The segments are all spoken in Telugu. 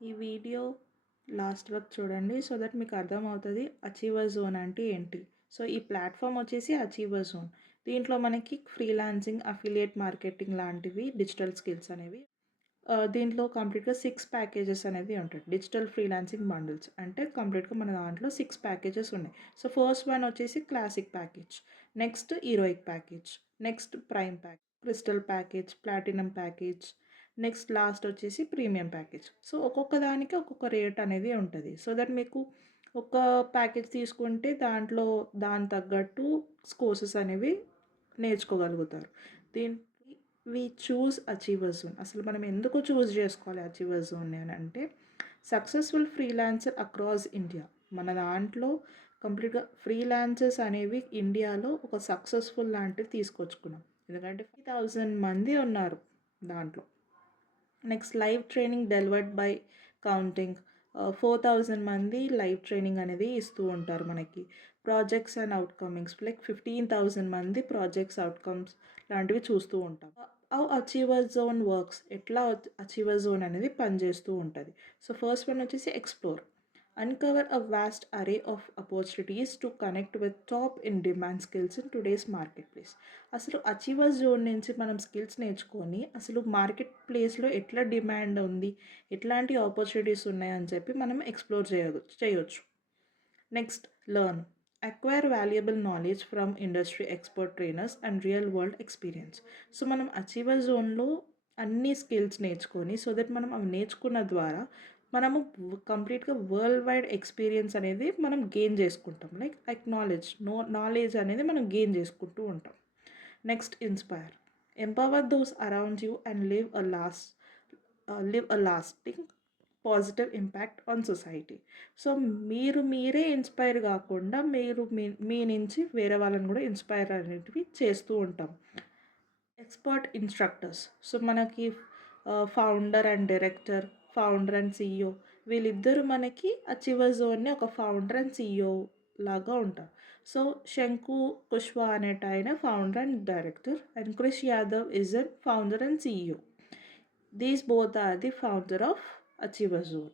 ఈ వీడియో లాస్ట్ వరకు చూడండి సో దట్ మీకు అర్థమవుతుంది అచీవర్ జోన్ అంటే ఏంటి. సో ఈ ప్లాట్ఫామ్ వచ్చేసి అచీవర్ జోన్. దీంట్లో మనకి ఫ్రీలాన్సింగ్, అఫిలియేట్ మార్కెటింగ్ లాంటివి డిజిటల్ స్కిల్స్ అనేవి దీంట్లో కంప్లీట్గా 6 ప్యాకేజెస్ అనేవి ఉంటాయి. డిజిటల్ ఫ్రీలాన్సింగ్ బండిల్స్ అంటే కంప్లీట్గా మన దాంట్లో 6 ప్యాకేజెస్ ఉన్నాయి. సో ఫస్ట్ వన్ వచ్చేసి classic package, next heroic package, next prime package, crystal package, platinum package, next last వచ్చేసి ప్రీమియం ప్యాకేజ్. సో ఒక్కొక్క దానికి ఒక్కొక్క రేట్ అనేది ఉంటుంది. సో దట్ మీకు ఒక ప్యాకేజ్ తీసుకుంటే దాంట్లో దాని తగ్గట్టు కోర్సెస్ అనేవి నేర్చుకోగలుగుతారు. దీని వి చూస్ అచీవర్ జోన్. అసలు మనం ఎందుకు చూస్ చేసుకోవాలి అచీవర్ జోన్ అని అంటే, సక్సెస్ఫుల్ ఫ్రీలాన్సర్ అక్రాస్ ఇండియా. మన దాంట్లో కంప్లీట్గా ఫ్రీలాన్సర్స్ అనేవి ఇండియాలో ఒక సక్సెస్ఫుల్ లాంటివి తీసుకొచ్చుకున్నాం. ఎందుకంటే 5000 మంది ఉన్నారు దాంట్లో. Next live training delivered by counting 4000 మంది లైవ్ ట్రైనింగ్ అనేది ఇస్తూ ఉంటారు మనకి. ప్రాజెక్ట్స్ అండ్ అవుట్కమింగ్స్ లైక్ 15,000 మంది ప్రాజెక్ట్స్ అవుట్కమ్స్ లాంటివి చూస్తూ ఉంటాం. హౌ అచీవర్ జోన్ వర్క్స్, ఎట్లా అచీవర్ జోన్ అనేది పనిచేస్తూ ఉంటుంది. సో ఫస్ట్ వన్ వచ్చేసి explore, uncover a vast array of opportunities to connect with top in demand skills in today's marketplace. అసలు అచీవర్ జోన్ నుంచి మనం స్కిల్స్ నేర్చుకొని అసలు మార్కెట్ ప్లేస్లో ఎట్లా డిమాండ్ ఉంది, ఎట్లాంటి ఆపర్చునిటీస్ ఉన్నాయని చెప్పి మనం ఎక్స్ప్లోర్ చేయొచ్చు. Next learn, acquire valuable knowledge from industry expert trainers and real world experience. So మనం అచీవర్ జోన్లో అన్ని స్కిల్స్ నేర్చుకొని సో దట్ మనం అవి నేర్చుకున్న ద్వారా మనము కంప్లీట్గా వరల్డ్ వైడ్ ఎక్స్పీరియన్స్ అనేది మనం గెయిన్ చేసుకుంటాం. లైక్ నాలెడ్జ్ అనేది మనం గెయిన్ చేసుకుంటూ ఉంటాం. Next inspire, empower those around you and live a lasting positive impact on society. So మీరే ఇన్స్పైర్ కాకుండా మీ నుంచి వేరే వాళ్ళని కూడా ఇన్స్పైర్ అనేటివి చేస్తూ ఉంటాం. ఎక్స్పర్ట్ ఇన్స్ట్రక్టర్స్, సో మనకి founder and director, founder and CEO వీళ్ళిద్దరూ మనకి అచీవర్ జోన్ని ఒక ఫౌండర్ అండ్ సీఈఓ లాగా ఉంటారు. సో శంకు కుష్వా అనేట ఆయన founder and director and Krish Yadav is an founder and CEO. These both are the founder of achiever zone.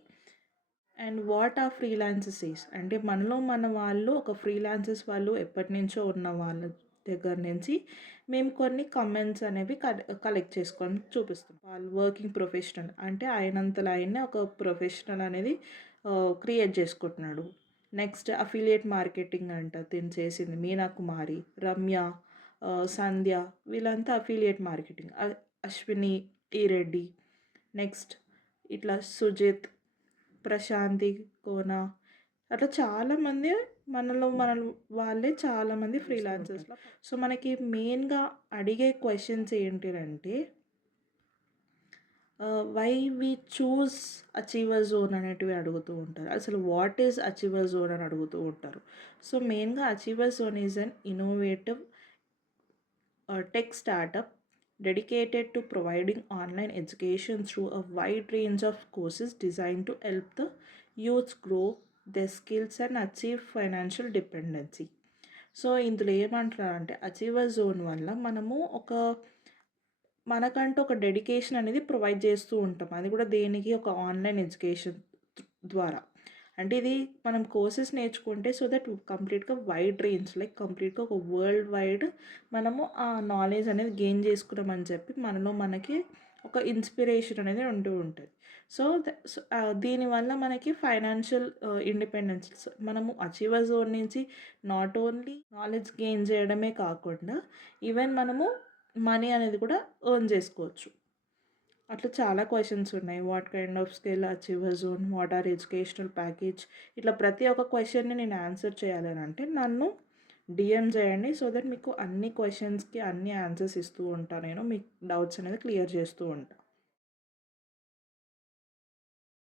And what are freelancers is అంటే మన వాళ్ళు ఒక ఫ్రీలాన్సర్స్ వాళ్ళు ఎప్పటి నుంచో ఉన్న వాళ్ళ దగ్గర నుంచి మేము కొన్ని కమెంట్స్ అనేవి కలెక్ట్ చేసుకొని చూపిస్తాం. వాళ్ళు వర్కింగ్ ప్రొఫెషనల్ అంటే ఆయనంతలో ఆయనే ఒక ప్రొఫెషనల్ అనేది క్రియేట్ చేసుకుంటున్నాడు. నెక్స్ట్ అఫిలియేట్ మార్కెటింగ్ అంట తిని చేసింది మీనా కుమారి, రమ్య, సంధ్య వీళ్ళంతా అఫిలియేట్ మార్కెటింగ్. అశ్విని ఈ రెడ్డి, నెక్స్ట్ ఇట్లా సుజిత్, ప్రశాంతి కోన, అట్లా చాలామంది మన వాళ్ళే చాలామంది ఫ్రీలాన్సర్స్లో. సో మనకి మెయిన్గా అడిగే క్వశ్చన్స్ ఏంటిదంటే why we choose achiever zone అనేటివి అడుగుతూ ఉంటారు. అసలు వాట్ ఈజ్ అచీవర్ జోన్ అని అడుగుతూ ఉంటారు. సో మెయిన్గా achiever zone is an innovative tech startup dedicated to providing online education through a wide range of courses designed to help the youth grow their skills and achieve financial dependency. So ఇందులో ఏమంటున్నారంటే అచీవర్ జోన్ వల్ల మనకంటూ ఒక డెడికేషన్ అనేది ప్రొవైడ్ చేస్తూ ఉంటాం. అది కూడా దేనికి, ఒక ఆన్లైన్ ఎడ్యుకేషన్ ద్వారా. అంటే ఇది మనం కోర్సెస్ నేర్చుకుంటే సో దట్ కంప్లీట్గా వైడ్ రేంజ్ లైక్ కంప్లీట్గా ఒక వరల్డ్ వైడ్ మనము ఆ నాలెడ్జ్ అనేది గెయిన్ చేసుకున్నామని చెప్పి మనకి ఒక ఇన్స్పిరేషన్ అనేది ఉంటూ ఉంటుంది. సో దీనివల్ల మనకి ఫైనాన్షియల్ ఇండిపెండెన్స్, మనము అచీవర్ జోన్ నుంచి నాట్ ఓన్లీ నాలెడ్జ్ గెయిన్ చేయడమే కాకుండా ఈవెన్ మనము మనీ అనేది కూడా ఎర్న్ చేసుకోవచ్చు. అట్లా చాలా క్వశ్చన్స్ ఉన్నాయి. What kind of skill achiever zone, what are educational package, ఇట్లా ప్రతి ఒక్క క్వశ్చన్ని నేను ఆన్సర్ చేయాలని అంటే నన్ను డిఎం చేయండి. సో దట్ మీకు అన్ని క్వశ్చన్స్కి అన్ని ఆన్సర్స్ ఇస్తూ ఉంటాను. నేను మీకు డౌట్స్ అనేది క్లియర్ చేస్తూ ఉంటాను.